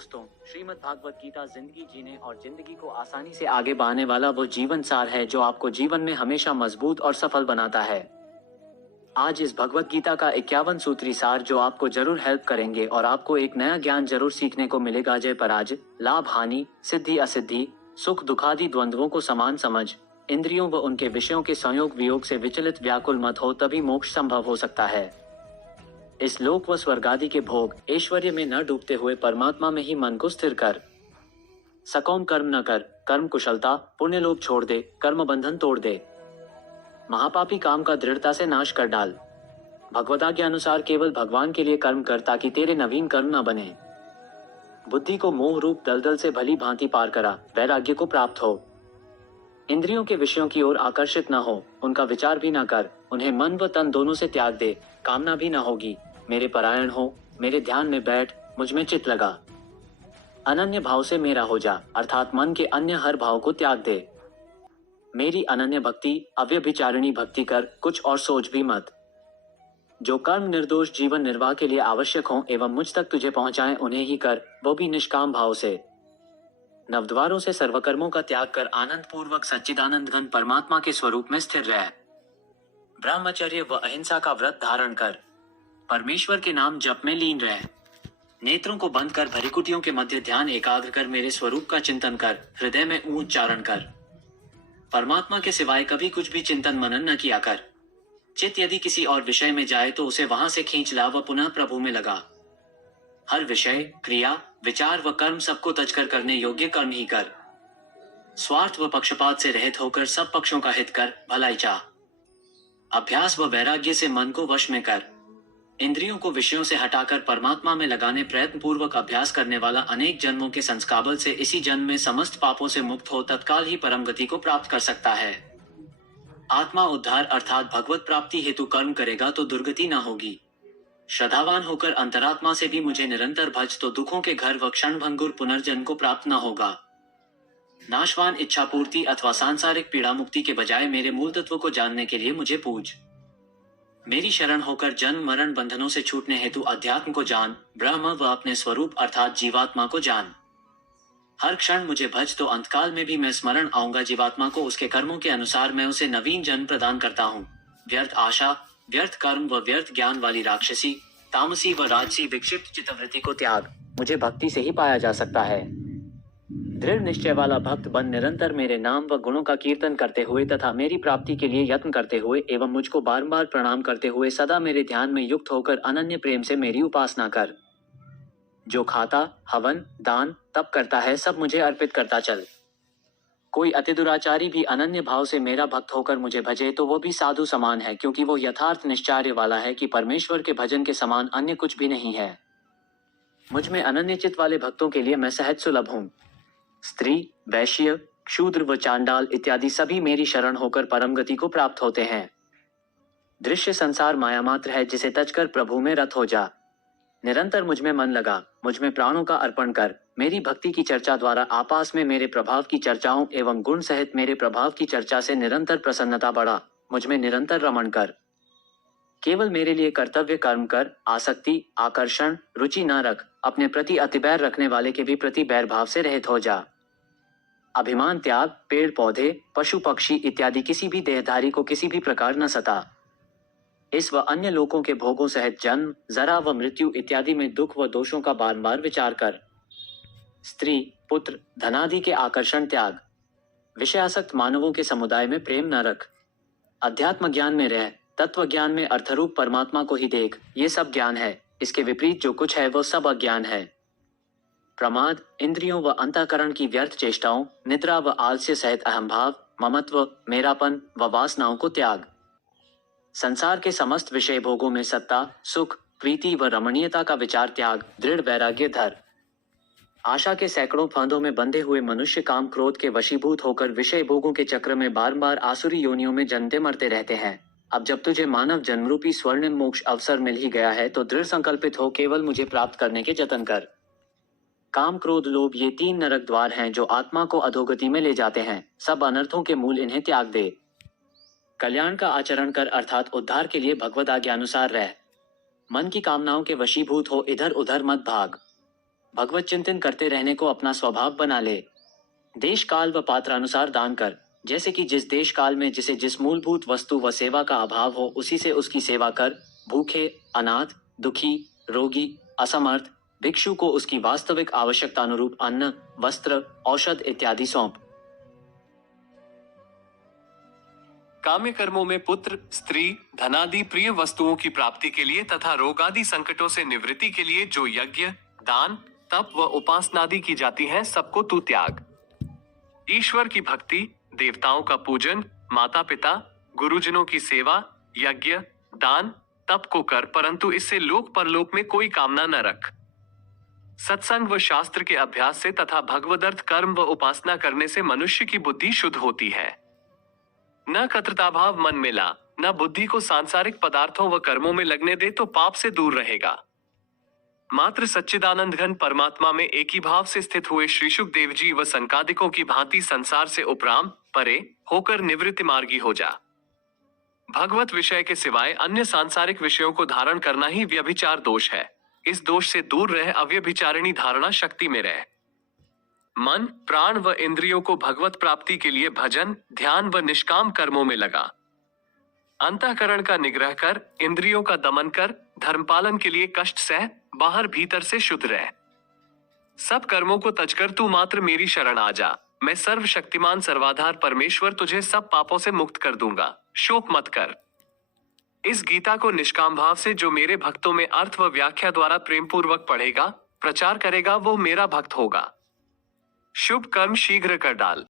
दोस्तों, श्रीमद् भागवत गीता जिंदगी जीने और जिंदगी को आसानी से आगे बढ़ाने वाला वो जीवन सार है जो आपको जीवन में हमेशा मजबूत और सफल बनाता है। आज इस भगवत गीता का 51 सूत्री सार जो आपको जरूर हेल्प करेंगे और आपको एक नया ज्ञान जरूर सीखने को मिलेगा। जय पराजय, लाभ हानि, सिद्धि असिद्धि, सुख दुखादि द्वंद्वों को समान समझ, इंद्रियों व उनके विषयों के संयोग वियोग से विचलित व्याकुल मत हो, तभी मोक्ष संभव हो सकता है। इस लोक व स्वर्गादि के भोग ऐश्वर्य में न डूबते हुए परमात्मा में ही मन को स्थिर कर। सकौम कर्म न कर, कर्म कुशलता, पुण्य लोभ छोड़ दे, कर्म बंधन तोड़ दे, महापापी काम का दृढ़ता से नाश कर डाल। भगवता के अनुसार केवल भगवान के लिए कर्म कर ताकि तेरे नवीन कर्म न बने। बुद्धि को मोह रूप दलदल से भली भांति पार करा, वैराग्य को प्राप्त हो। इंद्रियों के विषयों की ओर आकर्षित न हो, उनका विचार भी न कर, उन्हें मन व तन दोनों से त्याग दे, कामना भी न होगी। मेरे परायण हो, मेरे ध्यान में बैठ, मुझ में चित्त लगा। अनन्य भाव से मेरा हो जा, अर्थात मन के अन्य हर भाव को त्याग दे। मेरी अनन्य भक्ति, अव्यभिचारिणी भक्ति कर, कुछ और सोच भी मत। जो कर्म निर्दोष जीवन निर्वाह के लिए आवश्यक हो एवं मुझ तक तुझे पहुंचाएं, उन्हें ही कर, वो भी निष्काम भाव से। नवद्वारों से सर्वकर्मों का त्याग कर आनंद पूर्वक सच्चिदानंद घन परमात्मा के स्वरूप में स्थिर रह। ब्रह्मचर्य व अहिंसा का व्रत धारण कर, परमेश्वर के नाम जप में लीन रह। नेत्रों को बंद कर भरिकुटियों के मध्य ध्यान एकाग्र कर मेरे स्वरूप का चिंतन कर, हृदय में उच्चारण कर। परमात्मा के सिवाय कभी कुछ भी चिंतन मनन न किया कर। चित्त यदि किसी और विषय में जाए तो उसे वहां से खींच ला व पुनः प्रभु में लगा। हर विषय, क्रिया, विचार व कर्म सबको तजकर करने योग्य कर्म ही कर। स्वार्थ व पक्षपात से रहित होकर सब पक्षों का हित कर, भलाई चाह। अभ्यास व वैराग्य से मन को वश में कर। इंद्रियों को विषयों से हटाकर परमात्मा में लगाने प्रयत्न पूर्वक अभ्यास करने वाला अनेक जन्मों के संस्काबल से इसी जन्म में समस्त पापों से मुक्त हो तत्काल ही परम गति को प्राप्त कर सकता है। आत्मा उद्धार अर्थात भगवत प्राप्ति हेतु कर्म करेगा तो दुर्गति न होगी। श्रद्धावान होकर अंतरात्मा से भी मुझे निरंतर भज तो दुखों के घर व क्षणभंगुर पुनर्जन्म को प्राप्त न होगा। नाशवान इच्छा पूर्ति अथवा सांसारिक पीड़ा मुक्ति के बजाय मेरे मूल तत्व को जानने के लिए मुझे पूज। मेरी शरण होकर जन्म मरण बंधनों से छूटने हेतु अध्यात्म को जान, ब्रह्म व अपने स्वरूप अर्थात जीवात्मा को जान। हर क्षण मुझे भज तो अंतकाल में भी मैं स्मरण आऊंगा जीवात्मा को, उसके कर्मों के अनुसार मैं उसे नवीन जन्म प्रदान करता हूँ। व्यर्थ आशा, व्यर्थ कर्म व व्यर्थ ज्ञान वाली राक्षसी, तामसी व राजसी विक्षिप्त चित्तवृत्ति को त्याग, मुझे भक्ति से ही पाया जा सकता है। दृढ़ निश्चय वाला भक्त बन निरंतर मेरे नाम व गुणों का कीर्तन करते हुए तथा मेरी प्राप्ति के लिए यत्न करते हुए एवं मुझको बारंबार प्रणाम करते हुए सदा मेरे ध्यान में युक्त होकर अनन्य प्रेम से मेरी उपासना कर। जो खाता, हवन, दान, तप करता है सब मुझे अर्पित करता चल। कोई अति दुराचारी भी अनन्य भाव से मेरा भक्त होकर मुझे भजे तो वो भी साधु समान है, क्योंकि वो यथार्थ निश्चर्य वाला है कि परमेश्वर के भजन के समान अन्य कुछ भी नहीं है। मुझ में अनन्य चित्त वाले भक्तों के लिए मैं सहज सुलभ हूँ। स्त्री, वैश्य, क्षूद्र व चांडाल इत्यादि सभी मेरी शरण होकर परम गति को प्राप्त होते हैं। दृश्य संसार माया मात्र है, जिसे तजकर प्रभु में रत हो जा। निरंतर मुझ में मन लगा, मुझ में प्राणों का अर्पण कर। मेरी भक्ति की चर्चा द्वारा आपास में मेरे प्रभाव की चर्चाओं एवं गुण सहित मेरे प्रभाव की चर्चा से निरंतर प्रसन्नता बढ़ा, मुझ में निरंतर रमण कर। केवल मेरे लिए कर्तव्य कर्म कर, आसक्ति, आकर्षण, रुचि न रख। अपने प्रति अतिबैर रखने वाले के भी प्रति बैर भाव से रहित हो जा। अभिमान त्याग, पेड़ पौधे, पशु पक्षी इत्यादि किसी भी देहधारी को किसी भी प्रकार न सता। इस व अन्य लोकों के भोगों सहित जन्म, जरा व मृत्यु इत्यादि में दुख व दोषों का बार विचार कर। स्त्री, पुत्र, धनादि के आकर्षण त्याग। विषयासक्त मानवों के समुदाय में प्रेम न रख। अध्यात्म ज्ञान में रह, तत्व ज्ञान में अर्थरूप परमात्मा को ही देख। ये सब ज्ञान है, इसके विपरीत जो कुछ है वो सब अज्ञान है। प्रमाद, इंद्रियों व अंतःकरण की व्यर्थ चेष्टाओं, निद्रा व आलस्य सहित अहंभाव, ममत्व, मेरापन व वासनाओं को त्याग। संसार के समस्त विषय भोगों में सत्ता, सुख, प्रीति व रमणीयता का विचार त्याग, दृढ़ वैराग्य धर। आशा के सैकड़ों फांदों में बंधे हुए मनुष्य काम क्रोध के वशीभूत होकर विषय भोगों के चक्र में बार आसुरी योनियों में जन्मते मरते रहते हैं। अब जब तुझे मानव जन्मरूपी स्वर्णिम मोक्ष अवसर मिल ही गया है तो दृढ़ संकल्पित हो केवल मुझे प्राप्त करने के जतन कर। काम, क्रोध, लोभ ये 3 नरक द्वार हैं जो आत्मा को अधोगति में ले जाते हैं। सब अनर्थों के मूल इन्हें त्याग दे। कल्याण का आचरण कर अर्थात उद्धार के लिए भगवद आज्ञानुसार रह। मन की कामनाओं के वशीभूत हो, इधर उधर मत भाग। भगवत चिंतन करते रहने को अपना स्वभाव बना ले। देश काल व पात्र अनुसार दान कर, जैसे कि जिस देश काल में जिसे जिस मूलभूत वस्तु व सेवा का अभाव हो उसी से उसकी सेवा कर। भूखे, अनाथ, दुखी, रोगी, असमर्थ भिक्षु को उसकी वास्तविक आवश्यकता अनुरूप अन्न, वस्त्र, औषध इत्यादि सौंप। काम्य कर्मों में पुत्र, स्त्री, धनादि प्रिय वस्तुओं की प्राप्ति के लिए तथा रोगादि संकटों से निवृत्ति के लिए जो यज्ञ, दान, तप व उपासनादि की जाती हैं, सबको तू त्याग। ईश्वर की भक्ति, देवताओं का पूजन, माता पिता, गुरुजनों की सेवा, यज्ञ, दान, तप को कर, परंतु इससे लोक परलोक में कोई कामना न रख। सत्संग व शास्त्र के अभ्यास से तथा भगवदर्थ कर्म व उपासना करने से मनुष्य की बुद्धि शुद्ध होती है। न कर्तृताभाव मन में ला, न बुद्धि को सांसारिक पदार्थों व कर्मों में लगने दे, तो पाप से दूर रहेगा। मात्र सच्चिदानंद घन परमात्मा में एक ही भाव से स्थित हुए श्री शुकदेव जी व संकादिकों की भांति संसार से उपराम परे होकर निवृत्ति मार्गी हो जा। भगवत विषय के सिवाय अन्य सांसारिक विषयों को धारण करना ही व्यभिचार दोष है। इस दोष से दूर रह अव्यभिचारिणी धारणा शक्ति में रह। मन, प्राण व इंद्रियों को भगवत प्राप्ति के लिए भजन, ध्यान व निष्काम कर्मों में लगा। अंतःकरण का निग्रह कर, इंद्रियों का दमन कर, धर्मपालन के लिए कष्ट सह, बाहर भीतर से शुद्ध रह। सब कर्मों को तजकर तू मात्र मेरी शरण आ जा। मैं सर्वशक्तिमान सर्वाधार परमेश्वर तुझे सब पापों से मुक्त कर दूंगा। शोक मत कर। इस गीता को निष्काम भाव से जो मेरे भक्तों में अर्थ व व्याख्या द्वारा प्रेम पूर्वक पढ़ेगा, प्रचार करेगा, वो मेरा भक्त होगा। शुभ कर्म शीघ्र कर डाल।